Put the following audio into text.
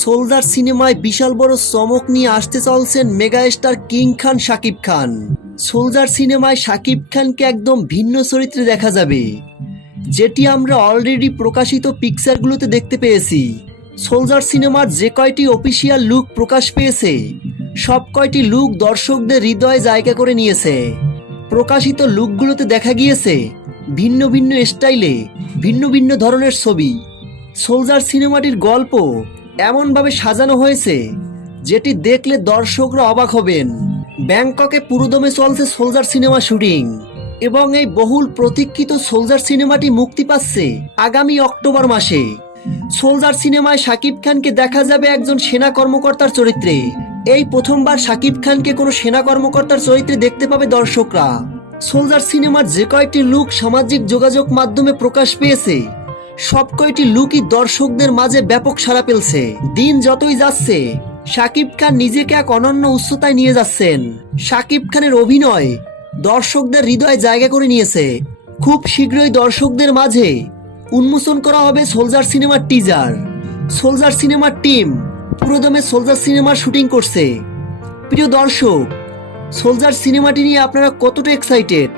Soldier সিনেমায় বিশাল বড় চমক নিয়ে আসতে চলছেন মেগা স্টার কিং খান শাকিব খান। সোলজার সিনেমায় শাকিব খানকে একদম ভিন্ন চরিত্রে দেখা যাবে, যেটি আমরা অলরেডি প্রকাশিত পিকচারগুলোতে দেখতে পেয়েছি। সোলজার সিনেমার যে কয়টি অফিসিয়াল লুক প্রকাশ পেয়েছে, সব কয়টি লুক দর্শকদের হৃদয়ে জায়গা করে নিয়েছে। প্রকাশিত লুকগুলোতে দেখা গিয়েছে ভিন্ন ভিন্ন স্টাইলে ভিন্ন ভিন্ন ধরনের ছবি। সোলজার সিনেমাটির গল্প এমনভাবে সাজানো হয়েছে যেটি দেখলে দর্শকরা অবাক হবেন। ব্যাংককে পুরোদমে চলছে সোলজার সিনেমা শুটিং এবং এই বহুল প্রতীক্ষিত সোলজার সিনেমাটি মুক্তি পাচ্ছে আগামী অক্টোবর মাসে। সোলজার সিনেমায় শাকিব খানকে দেখা যাবে একজন সেনা কর্মকর্তার চরিত্রে। এই প্রথমবার শাকিব খানকে কোনো সেনা কর্মকর্তার চরিত্রে দেখতে পাবে দর্শকরা। সোলজার সিনেমার যে কয়টি লুক সামাজিক যোগাযোগ মাধ্যমে প্রকাশ পেয়েছে, সব কয়টি লুকই দর্শকদের মাঝে ব্যাপক সাড়া পেলছে। দিন যতই যাচ্ছে, শাকিব খান নিজেকে এক অনন্য উচ্চতায় নিয়ে যাচ্ছেন। শাকিব খানের অভিনয় দর্শকদের হৃদয়ে জায়গা করে নিয়েছে। খুব শীঘ্রই দর্শকদের মাঝে উন্মোচন করা হবে সোলজার সিনেমার টিজার। সোলজার সিনেমার টিম পুরোদমে সোলজার সিনেমার শুটিং করছে। প্রিয় দর্শক, সোলজার সিনেমাটি নিয়ে আপনারা কতটা এক্সাইটেড?